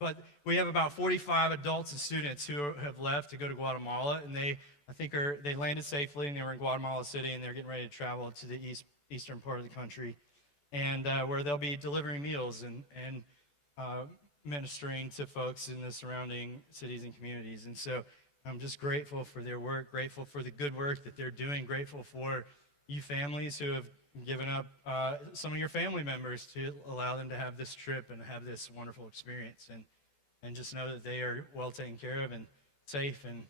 But we have about 45 adults and students who have left to go to Guatemala, and they landed safely, and they were in Guatemala City, and they're getting ready to travel to the eastern part of the country, and where they'll be delivering meals and ministering to folks in the surrounding cities and communities. And so I'm just grateful for their work, grateful for the good work that they're doing, grateful for you families who have given up some of your family members to allow them to have this trip and have this wonderful experience. And just know that they are well taken care of and safe and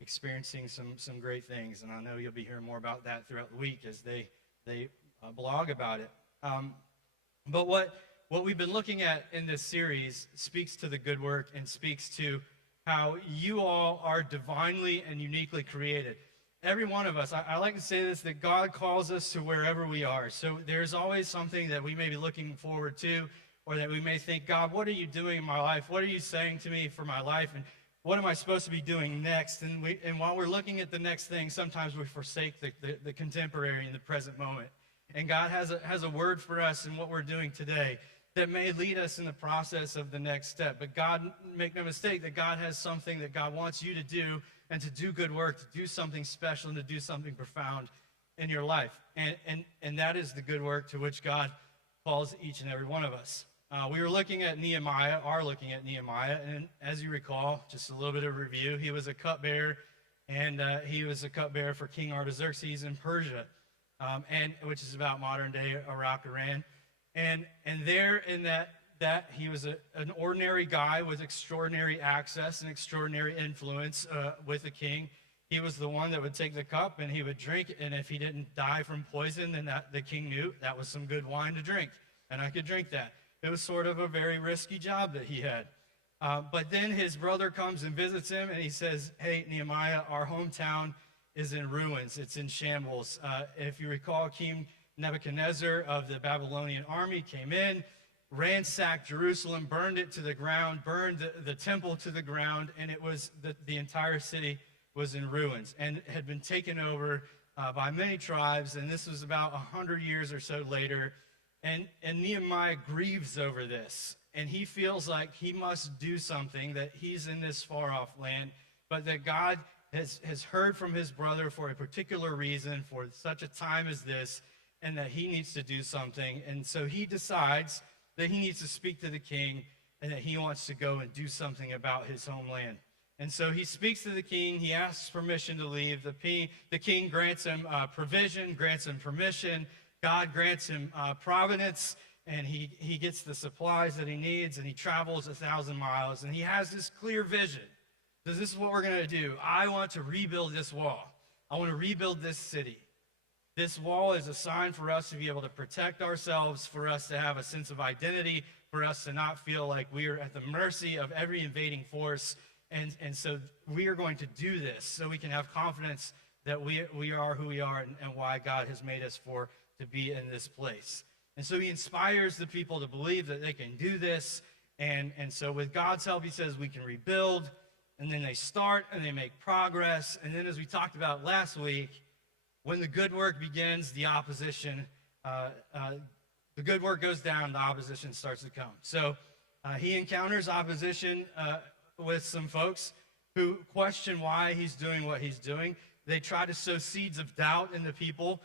experiencing some great things. And I know you'll be hearing more about that throughout the week as they blog about it. But what we've been looking at in this series speaks to the good work and speaks to how you all are divinely and uniquely created. Every one of us, I like to say this, that God calls us to wherever we are. So there's always something that we may be looking forward to, or that we may think, God, what are you doing in my life? What are you saying to me for my life? And what am I supposed to be doing next? And while we're looking at the next thing, sometimes we forsake the contemporary and the present moment. And God has a word for us in what we're doing today that may lead us in the process of the next step. But God, make no mistake, that God has something that God wants you to do, and to do good work, to do something special, and to do something profound in your life. And that is the good work to which God calls each and every one of us. We were looking at Nehemiah, and as you recall, just a little bit of review, he was a cupbearer, and he was a cupbearer for King Artaxerxes in Persia, which is about modern-day Iraq, Iran. And there in that he was an ordinary guy with extraordinary access and extraordinary influence with the king. He was the one that would take the cup and he would drink, and if he didn't die from poison, then the king knew that was some good wine to drink, and I could drink that. It was sort of a very risky job that he had. But then his brother comes and visits him, and he says, hey, Nehemiah, our hometown is in ruins. It's in shambles. If you recall, King Nebuchadnezzar of the Babylonian army came in, ransacked Jerusalem, burned it to the ground, burned the temple to the ground, and it was the entire city was in ruins and had been taken over by many tribes. And this was about 100 years or so later. And Nehemiah grieves over this, and he feels like he must do something, that he's in this far-off land, but that God has heard from his brother for a particular reason, for such a time as this, and that he needs to do something. And so he decides that he needs to speak to the king, and that he wants to go and do something about his homeland. And so he speaks to the king. He asks permission to leave. The king grants him provision, grants him permission. God grants him providence, and he gets the supplies that he needs, and he travels 1,000 miles, and he has this clear vision. So this is what we're going to do. I want to rebuild this wall. I want to rebuild this city. This wall is a sign for us to be able to protect ourselves, for us to have a sense of identity, for us to not feel like we are at the mercy of every invading force. And so we are going to do this so we can have confidence that we are who we are, and why God has made us to be in this place. And so he inspires the people to believe that they can do this. And so with God's help, he says we can rebuild. And then they start and they make progress. And then, as we talked about last week, when the good work begins, the opposition, the good work goes down, the opposition starts to come. So he encounters opposition with some folks who question why he's doing what he's doing. They try to sow seeds of doubt in the people.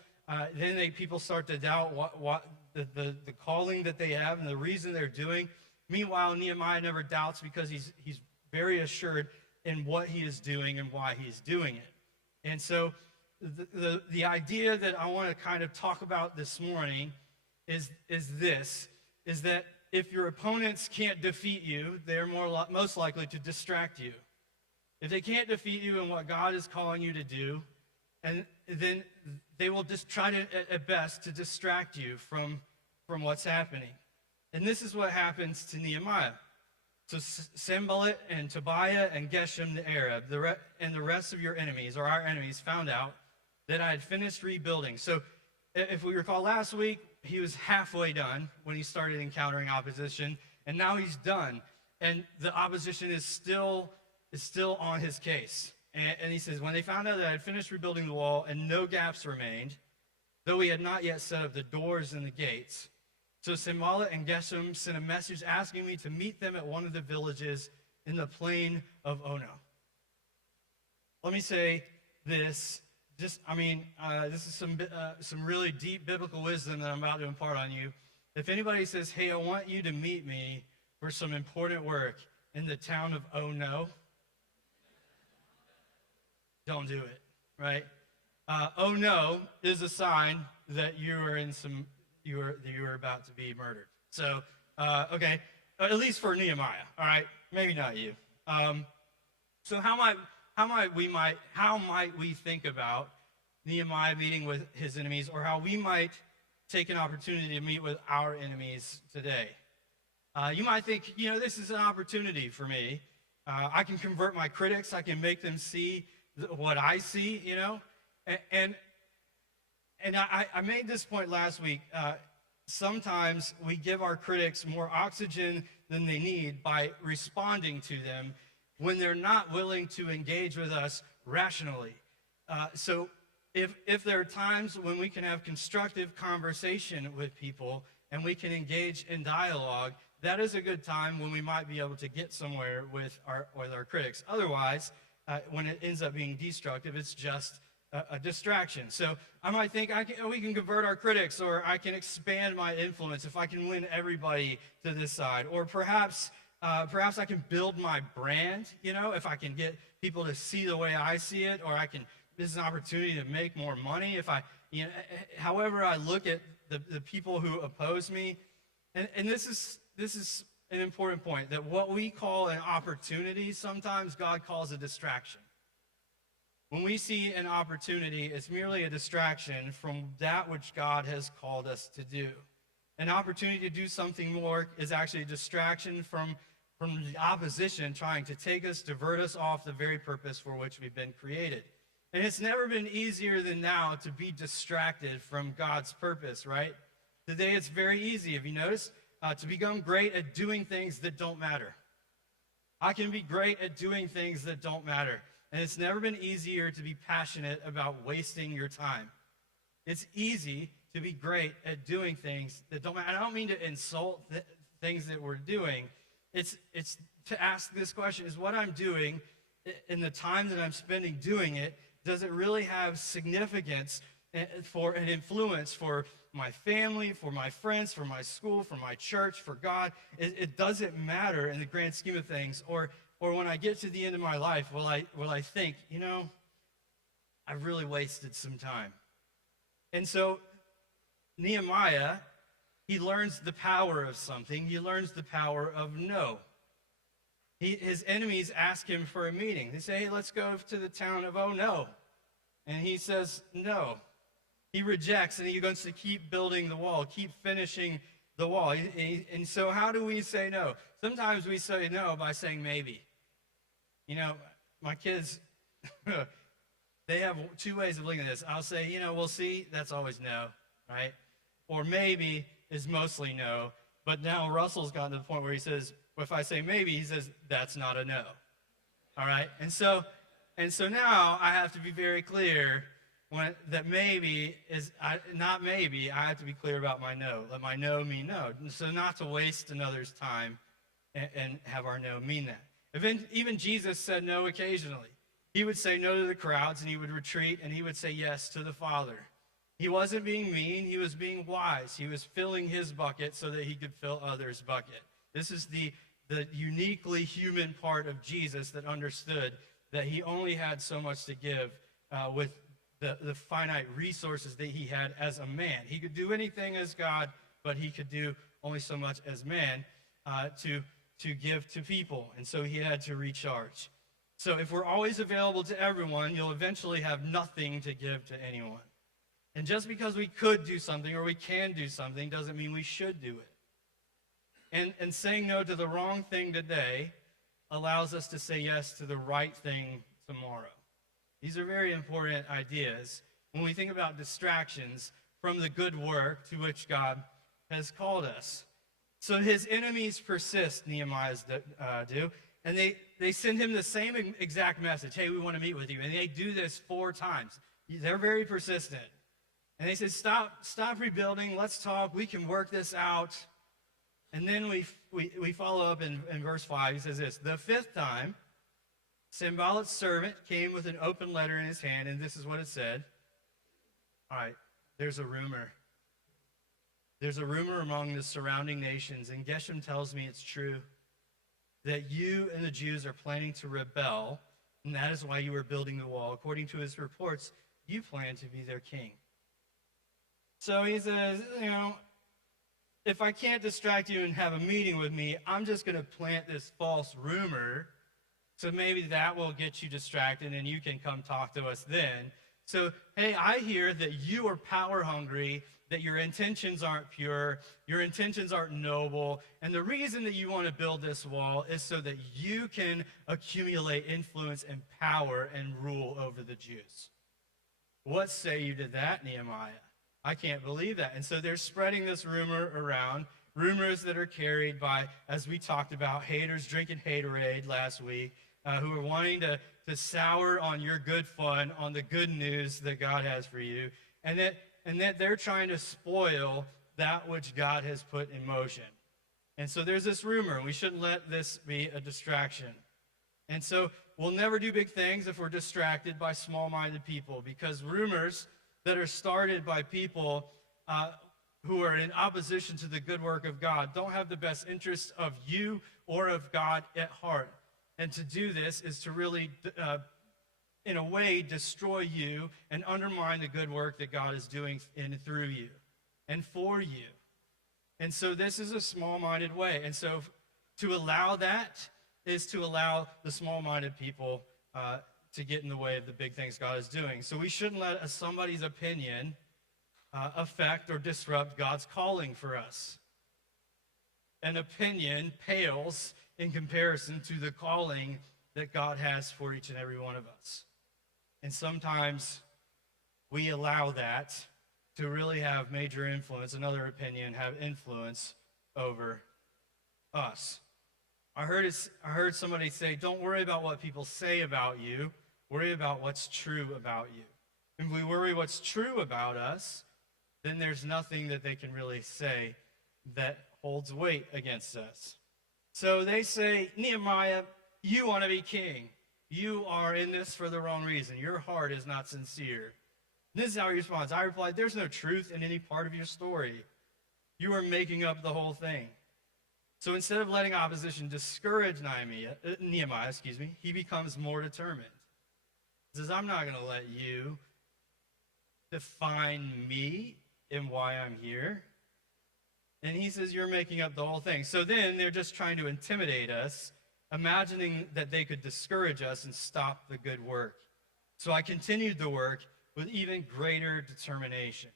Then people start to doubt what the calling that they have and the reason they're doing. Meanwhile, Nehemiah never doubts, because he's very assured in what he is doing and why he's doing it. And so the idea that I want to kind of talk about this morning is that if your opponents can't defeat you, they're most likely to distract you. If they can't defeat you in what God is calling you to do, and then they will just try to, at best, to distract you from what's happening. And this is what happens to Nehemiah. So Sanballat and Tobiah and Geshem the Arab and the rest of your enemies, or our enemies, found out that I had finished rebuilding. So if we recall last week, he was halfway done when he started encountering opposition, and now he's done. And the opposition is still on his case. And he says, when they found out that I had finished rebuilding the wall and no gaps remained, though we had not yet set up the doors and the gates. So Sanballat and Geshem sent a message asking me to meet them at one of the villages in the plain of Ono. Let me say this. This is some really deep biblical wisdom that I'm about to impart on you. If anybody says, hey, I want you to meet me for some important work in the town of Ono, don't do it, right? Oh no is a sign that you are about to be murdered. So, okay, at least for Nehemiah, all right? Maybe not you. So how might we think about Nehemiah meeting with his enemies, or how we might take an opportunity to meet with our enemies today? You might think, this is an opportunity for me. I can convert my critics. I can make them see what I see, And I made this point last week. Sometimes we give our critics more oxygen than they need by responding to them when they're not willing to engage with us rationally. So if there are times when we can have constructive conversation with people and we can engage in dialogue, that is a good time when we might be able to get somewhere with our critics. Otherwise, when it ends up being destructive, it's just a distraction. So I might think we can convert our critics, or I can expand my influence if I can win everybody to this side, or perhaps I can build my brand. If I can get people to see the way I see it, or this is an opportunity to make more money. However I look at the people who oppose me, and this is an important point, that what we call an opportunity, sometimes God calls a distraction. When we see an opportunity, it's merely a distraction from that which God has called us to do. An opportunity to do something more is actually a distraction from the opposition trying to take us, divert us off the very purpose for which we've been created. And it's never been easier than now to be distracted from God's purpose, right? Today it's very easy, have you noticed? To become great at doing things that don't matter. I can be great at doing things that don't matter. And it's never been easier to be passionate about wasting your time. It's easy to be great at doing things that don't matter. I don't mean to insult things that we're doing. It's to ask this question, is what I'm doing in the time that I'm spending doing it, does it really have significance for an influence for my family, for my friends, for my school, for my church, for God? It doesn't matter in the grand scheme of things. Or when I get to the end of my life, will I think, I've really wasted some time. And so Nehemiah, he learns the power of something. He learns the power of no. His enemies ask him for a meeting. They say, hey, let's go to the town of no. And he says no. He rejects, and he wants to keep building the wall, keep finishing the wall. And so how do we say no? Sometimes we say no by saying maybe. My kids, they have two ways of looking at this. I'll say, we'll see. That's always no, right? Or maybe is mostly no. But now Russell's gotten to the point where he says, if I say maybe, he says, that's not a no. All right? And so now I have to be very clear that maybe is not maybe. I have to be clear about my no. Let my no mean no. So not to waste another's time and have our no mean that. Even Jesus said no occasionally. He would say no to the crowds, and he would retreat, and he would say yes to the Father. He wasn't being mean. He was being wise. He was filling his bucket so that he could fill others' bucket. This is the uniquely human part of Jesus that understood that he only had so much to give with the finite resources that he had as a man. He could do anything as God, but he could do only so much as man to give to people. And so he had to recharge. So if we're always available to everyone, you'll eventually have nothing to give to anyone. And just because we could do something or we can do something doesn't mean we should do it. And saying no to the wrong thing today allows us to say yes to the right thing tomorrow. These are very important ideas when we think about distractions from the good work to which God has called us. So his enemies persist, Nehemiah's do, and they send him the same exact message. Hey, we want to meet with you. And they do this 4 times. They're very persistent. And they said, stop rebuilding. Let's talk. We can work this out. And then we follow up in verse 5. He says this: the fifth time, Sanballat's servant came with an open letter in his hand, and this is what it said. All right, there's a rumor. There's a rumor among the surrounding nations, and Geshem tells me it's true, that you and the Jews are planning to rebel, and that is why you are building the wall. According to his reports, you plan to be their king. So he says, if I can't distract you and have a meeting with me, I'm just going to plant this false rumor, so maybe that will get you distracted and you can come talk to us then. So, hey, I hear that you are power hungry, that your intentions aren't pure, your intentions aren't noble, and the reason that you want to build this wall is so that you can accumulate influence and power and rule over the Jews. What say you to that, Nehemiah? I can't believe that. And so they're spreading this rumor around, rumors that are carried by, as we talked about, haters drinking haterade last week, who are wanting to sour on your good fun, on the good news that God has for you, and that they're trying to spoil that which God has put in motion. And so there's this rumor, and we shouldn't let this be a distraction. And so we'll never do big things if we're distracted by small-minded people, because rumors that are started by people who are in opposition to the good work of God don't have the best interest of you or of God at heart. And to do this is to really, in a way, destroy you and undermine the good work that God is doing in and through you and for you. And so this is a small-minded way. And so to allow that is to allow the small-minded people to get in the way of the big things God is doing. So we shouldn't let somebody's opinion affect or disrupt God's calling for us. An opinion pales in comparison to the calling that God has for each and every one of us. And sometimes we allow that to really have major influence, another opinion have influence over us. I heard somebody say, don't worry about what people say about you, worry about what's true about you. If we worry what's true about us, then there's nothing that they can really say that holds weight against us. So they say, Nehemiah, you want to be king. You are in this for the wrong reason. Your heart is not sincere. And this is how he responds. I replied, there's no truth in any part of your story. You are making up the whole thing. So instead of letting opposition discourage Nehemiah, he becomes more determined. He says, I'm not going to let you define me and why I'm here. And he says, you're making up the whole thing. So then they're just trying to intimidate us, imagining that they could discourage us and stop the good work. So I continued the work with even greater determination.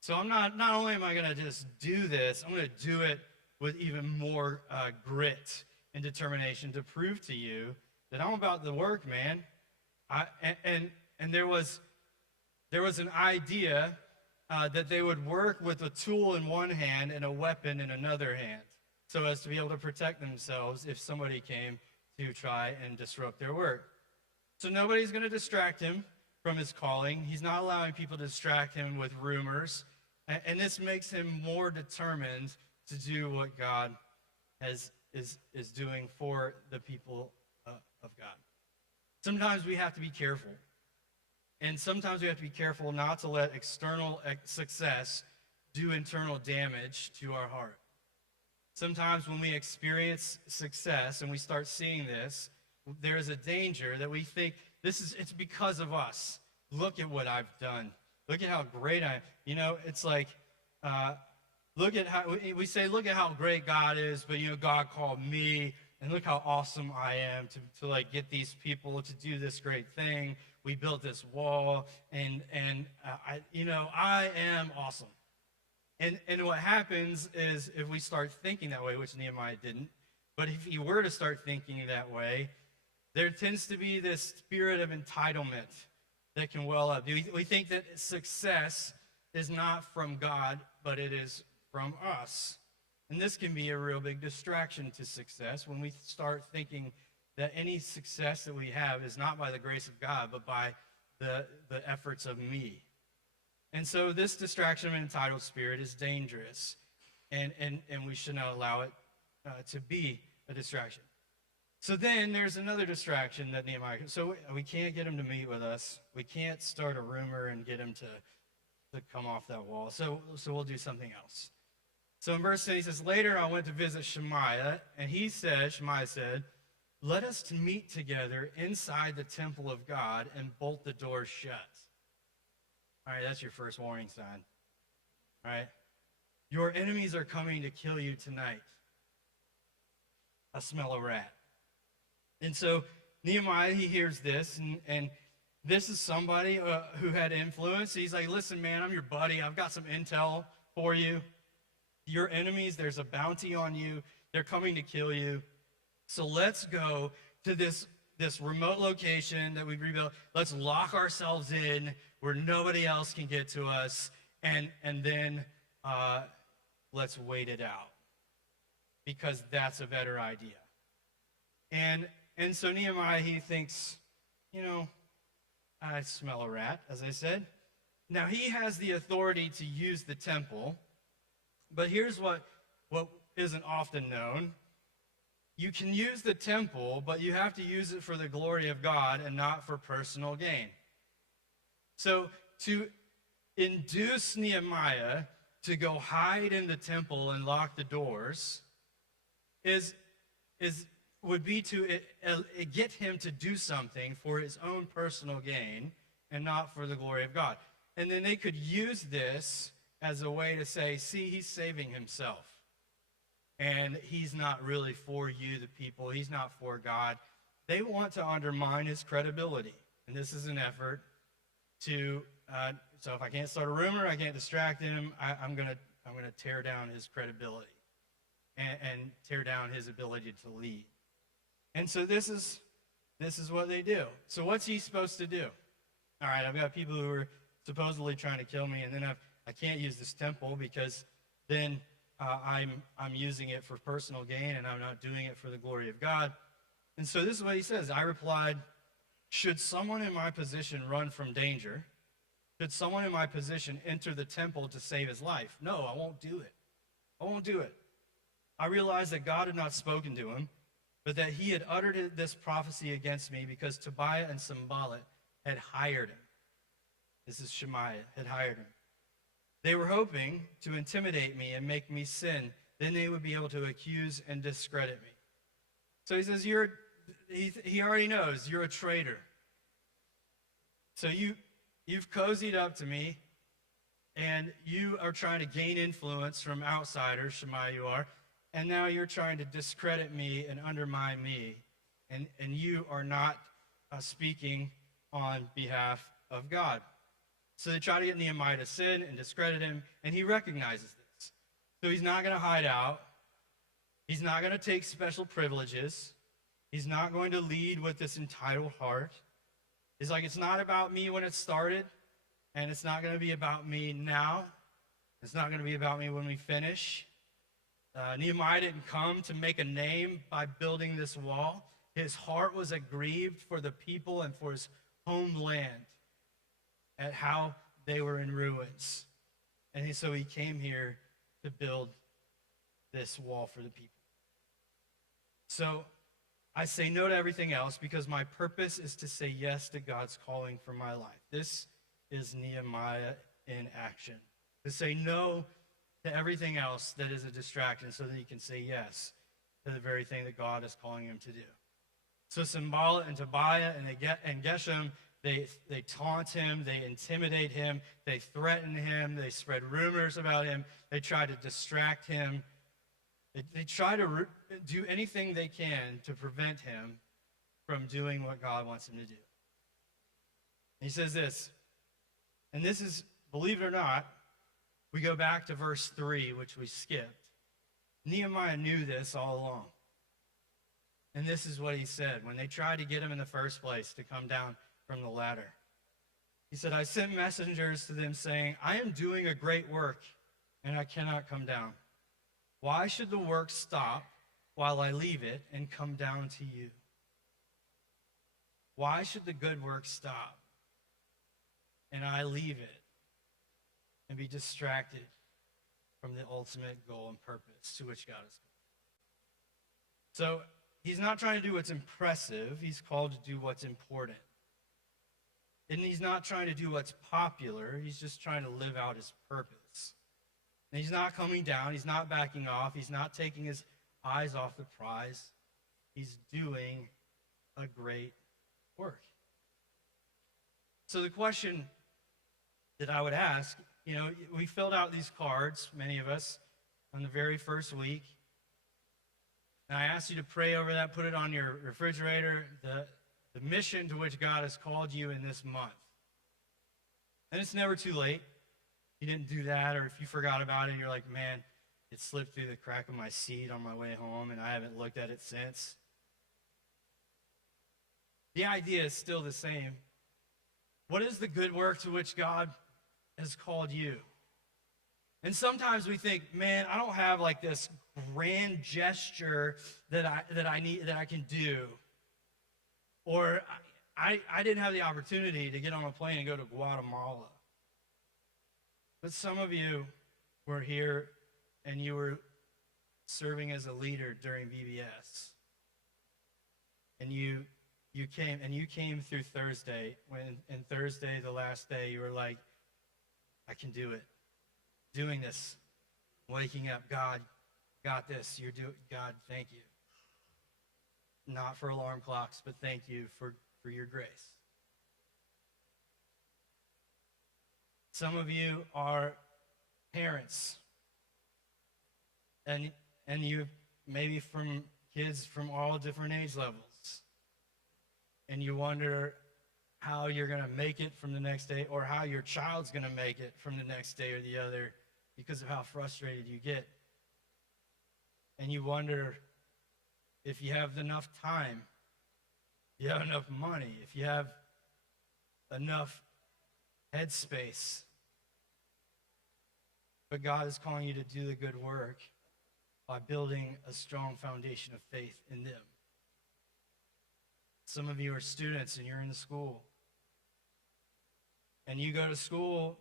So I'm not only am I going to just do this, I'm going to do it with even more grit and determination to prove to you that I'm about the work, man. And there was an idea that they would work with a tool in one hand and a weapon in another hand, so as to be able to protect themselves if somebody came to try and disrupt their work. So nobody's going to distract him from his calling. He's not allowing people to distract him with rumors. And this makes him more determined to do what God is doing for the people of God. Sometimes we have to be careful. And sometimes we have to be careful not to let external success do internal damage to our heart. Sometimes when we experience success and we start seeing this, there is a danger that we think it's because of us. Look at what I've done. Look at how great I am. It's like, look at how great God is, but God called me, and look how awesome I am to like get these people to do this great thing. We built this wall, and I am awesome. And what happens is if we start thinking that way, which Nehemiah didn't, but if he were to start thinking that way, there tends to be this spirit of entitlement that can well up. We think that success is not from God, but it is from us. And this can be a real big distraction to success when we start thinking that any success that we have is not by the grace of God, but by the efforts of me. And so this distraction of an entitled spirit is dangerous, and we should not allow it to be a distraction. So then there's another distraction that Nehemiah, so we can't get him to meet with us. We can't start a rumor and get him to come off that wall. So we'll do something else. So in verse 10, he says, later I went to visit Shemaiah, and Shemaiah said, let us meet together inside the temple of God and bolt the doors shut. All right, that's your first warning sign. All right? Your enemies are coming to kill you tonight. I smell a rat. And so Nehemiah, he hears this, and this is somebody who had influence. He's like, listen, man, I'm your buddy. I've got some intel for you. Your enemies, there's a bounty on you. They're coming to kill you. So let's go to this remote location that we've rebuilt. Let's lock ourselves in where nobody else can get to us, and then let's wait it out, because that's a better idea. And so Nehemiah, he thinks, I smell a rat, as I said. Now, he has the authority to use the temple, but here's what isn't often known. You can use the temple, but you have to use it for the glory of God and not for personal gain. So to induce Nehemiah to go hide in the temple and lock the doors would be to get him to do something for his own personal gain and not for the glory of God. And then they could use this as a way to say, see, he's saving himself. And he's not really for you, the people. He's not for God. They want to undermine his credibility. And this is an effort to, so if I can't start a rumor, I can't distract him, I'm gonna tear down his credibility and tear down his ability to lead. And so this is what they do. So what's he supposed to do? All right, I've got people who are supposedly trying to kill me, and then I can't use this temple because then I'm using it for personal gain, and I'm not doing it for the glory of God. And so this is what he says. I replied, should someone in my position run from danger? Should someone in my position enter the temple to save his life? No, I won't do it. I won't do it. I realized that God had not spoken to him, but that he had uttered this prophecy against me because Tobiah and Sanballat had hired him. This is Shemaiah, had hired him. They were hoping to intimidate me and make me sin. Then they would be able to accuse and discredit me. So he says, he already knows you're a traitor. So you've cozied up to me, and you are trying to gain influence from outsiders, Shemaiah you are, and now you're trying to discredit me and undermine me, and you are not speaking on behalf of God. So they try to get Nehemiah to sin and discredit him, and he recognizes this. So he's not going to hide out. He's not going to take special privileges. He's not going to lead with this entitled heart. He's like, it's not about me when it started, and it's not going to be about me now. It's not going to be about me when we finish. Nehemiah didn't come to make a name by building this wall. His heart was aggrieved for the people and for his homeland at how they were in ruins. And so he came here to build this wall for the people. So I say no to everything else because my purpose is to say yes to God's calling for my life. This is Nehemiah in action. To say no to everything else that is a distraction so that he can say yes to the very thing that God is calling him to do. So Sanballat and Tobiah and Geshem, they taunt him, they intimidate him, they threaten him, they spread rumors about him, they try to distract him. They try to do anything they can to prevent him from doing what God wants him to do. He says this, and this is, believe it or not, we go back to verse 3, which we skipped. Nehemiah knew this all along. And this is what he said when they tried to get him in the first place to come down from the ladder. He said, I sent messengers to them saying, I am doing a great work, and I cannot come down. Why should the work stop while I leave it and come down to you? Why should the good work stop and I leave it and be distracted from the ultimate goal and purpose to which God has called. So he's not trying to do what's impressive. He's called to do what's important. And he's not trying to do what's popular. He's just trying to live out his purpose. And he's not coming down. He's not backing off. He's not taking his eyes off the prize. He's doing a great work. So the question that I would ask, we filled out these cards, many of us, on the very first week. And I asked you to pray over that, put it on your refrigerator, the mission to which God has called you in this month. And it's never too late. If you didn't do that, or if you forgot about it and you're like, man, it slipped through the crack of my seat on my way home and I haven't looked at it since. The idea is still the same. What is the good work to which God has called you? And sometimes we think, man, I don't have like this grand gesture that I can do. Or I didn't have the opportunity to get on a plane and go to Guatemala. But some of you were here and you were serving as a leader during VBS. And you came through Thursday, and Thursday, the last day, you were like, I can do it. Doing this, waking up, God, got this. God, thank you. Not for alarm clocks, but thank you for your grace. Some of you are parents, and you maybe from kids from all different age levels, and you wonder how you're going to make it from the next day, or how your child's going to make it from the next day or the other because of how frustrated you get. And you wonder if you have enough time, if you have enough money, if you have enough headspace. But God is calling you to do the good work by building a strong foundation of faith in them. Some of you are students and you're in the school. And you go to school,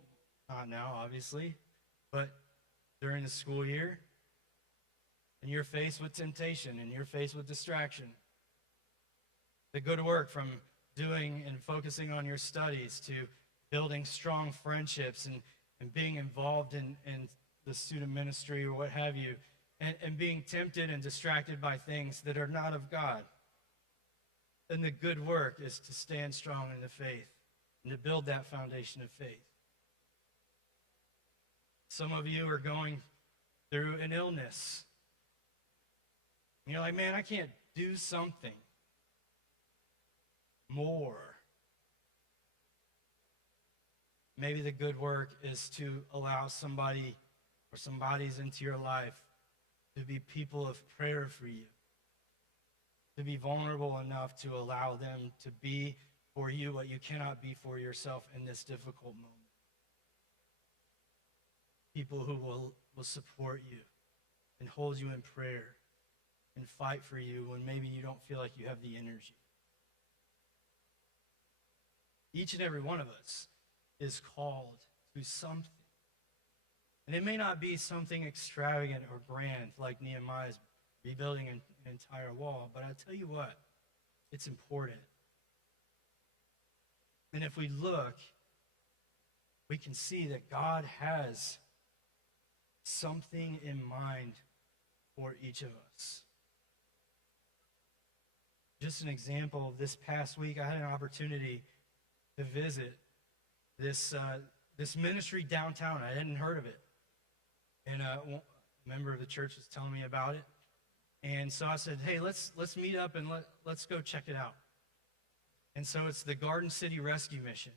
not now obviously, but during the school year, and you're faced with temptation and you're faced with distraction. The good work from doing and focusing on your studies to building strong friendships and being involved in the student ministry or what have you, and being tempted and distracted by things that are not of God. And the good work is to stand strong in the faith and to build that foundation of faith. Some of you are going through an illness. And you're like, man, I can't do something more. Maybe the good work is to allow somebody or somebody's into your life to be people of prayer for you, to be vulnerable enough to allow them to be for you what you cannot be for yourself in this difficult moment. People who will support you and hold you in prayer and fight for you when maybe you don't feel like you have the energy. Each and every one of us is called to something. And it may not be something extravagant or grand like Nehemiah's rebuilding an entire wall, but I tell you what, it's important. And if we look, we can see that God has something in mind for each of us. Just an example, this past week I had an opportunity to visit this ministry downtown. I hadn't heard of it. And a member of the church was telling me about it. And so I said, hey, let's meet up and let's go check it out. And so it's the Garden City Rescue Mission.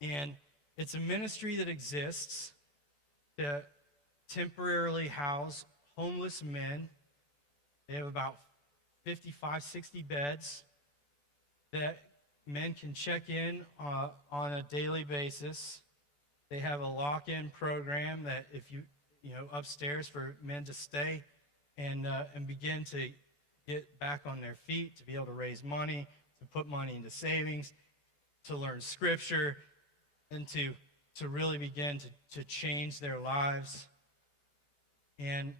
And it's a ministry that exists to temporarily house homeless men. They have about 55, 60 beds that men can check in on a daily basis. They have a lock-in program that if you upstairs for men to stay and begin to get back on their feet, to be able to raise money, to put money into savings, to learn scripture, and to to really begin to change their lives. And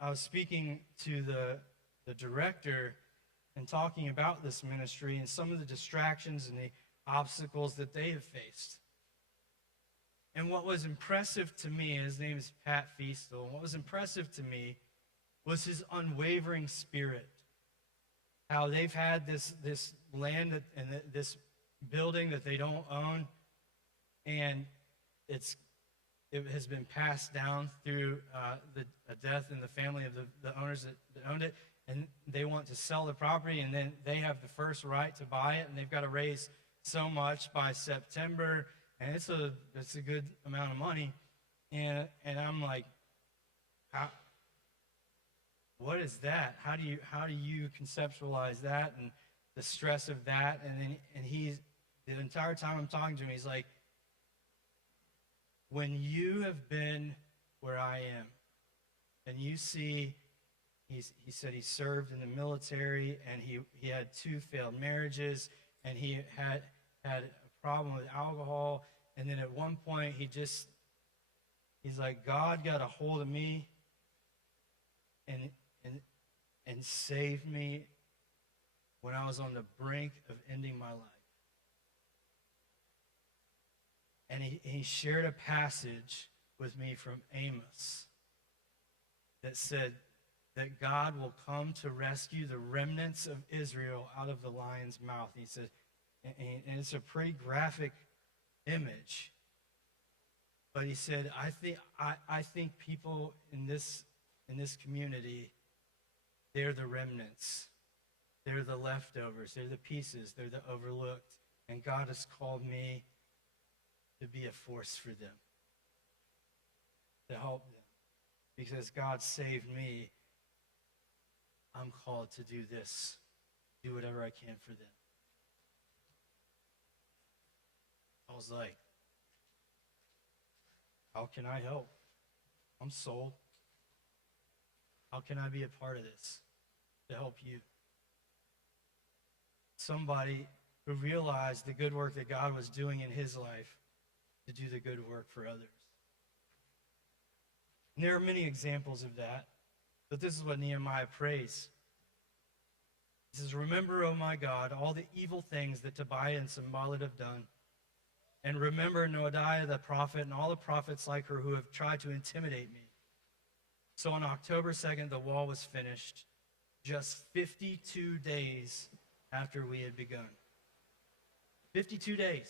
I was speaking to the director and talking about this ministry and some of the distractions and the obstacles that they have faced. And what was impressive to me, his name is Pat Feastel, and what was impressive to me was his unwavering spirit. How they've had this land and this building that they don't own, and it has been passed down through the death in the family of the owners that owned it, and they want to sell the property, and then they have the first right to buy it, and they've got to raise so much by September, and it's a good amount of money, and I'm like, what is that? How do you conceptualize that and the stress of that? And he's, the entire time I'm talking to him, he's like, when you have been where I am, and you see, he said he served in the military, and he had 2 failed marriages, and he had a problem with alcohol, and then at one point he's like, God got a hold of me and saved me when I was on the brink of ending my life. And he shared a passage with me from Amos that said that God will come to rescue the remnants of Israel out of the lion's mouth. He said, and it's a pretty graphic image. But he said, I think people in this community, they're the remnants. They're the leftovers. They're the pieces. They're the overlooked. And God has called me to be a force for them, to help them. Because God saved me, I'm called to do this, do whatever I can for them. I was like, how can I help? I'm sold. How can I be a part of this to help you? Somebody who realized the good work that God was doing in his life to do the good work for others. And there are many examples of that, but this is what Nehemiah prays. He says, remember, O my God, all the evil things that Tobiah and Sanballat have done, and remember Noadiah the prophet and all the prophets like her who have tried to intimidate me. So on October 2nd, the wall was finished, just 52 days after we had begun. 52 days.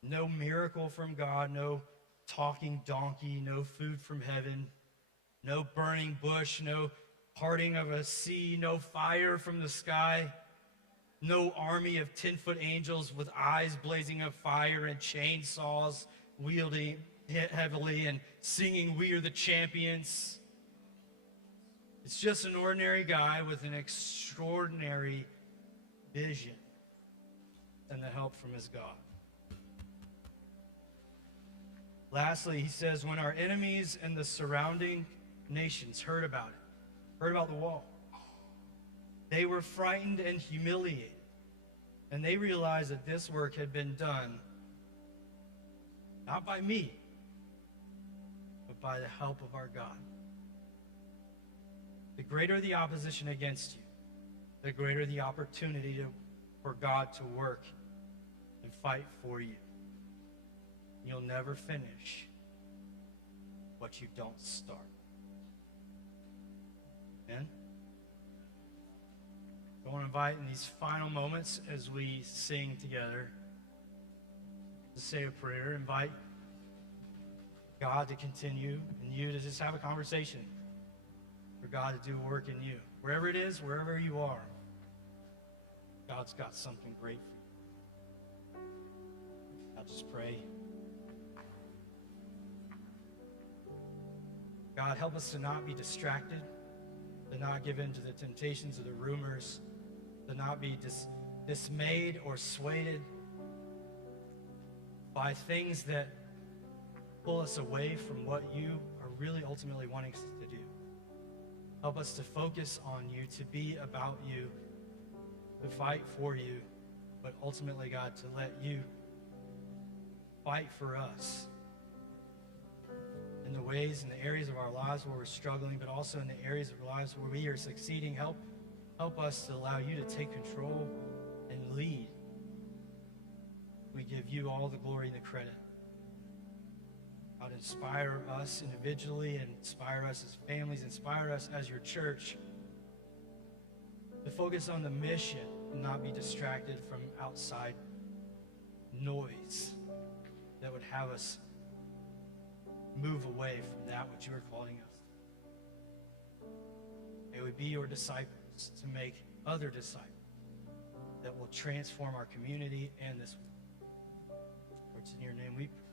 No miracle from God, no talking donkey, no food from heaven, no burning bush, no parting of a sea, no fire from the sky, no army of 10-foot angels with eyes blazing of fire and chainsaws wielding heavily and singing, "We are the champions." It's just an ordinary guy with an extraordinary vision and the help from his God. Lastly, he says, when our enemies and the surrounding nations heard about the wall, they were frightened and humiliated, and they realized that this work had been done not by me, but by the help of our God. The greater the opposition against you, the greater the opportunity for God to work and fight for you. You'll never finish what you don't start. Amen? I want to invite in these final moments as we sing together to say a prayer. Invite God to continue and you to just have a conversation for God to do work in you. Wherever it is, wherever you are, God's got something great for you. I'll just pray. God, help us to not be distracted, to not give in to the temptations of the rumors, to not be dismayed or swayed by things that pull us away from what you are really ultimately wanting us to do. Help us to focus on you, to be about you, to fight for you, but ultimately, God, to let you fight for us in the ways and the areas of our lives where we're struggling, but also in the areas of our lives where we are succeeding. Help us to allow you to take control and lead. We give you all the glory and the credit. God, inspire us individually, and inspire us as families, inspire us as your church to focus on the mission and not be distracted from outside noise that would have us move away from that which you are calling us. May we be your disciples to make other disciples that will transform our community and this world. For it's in your name we pray.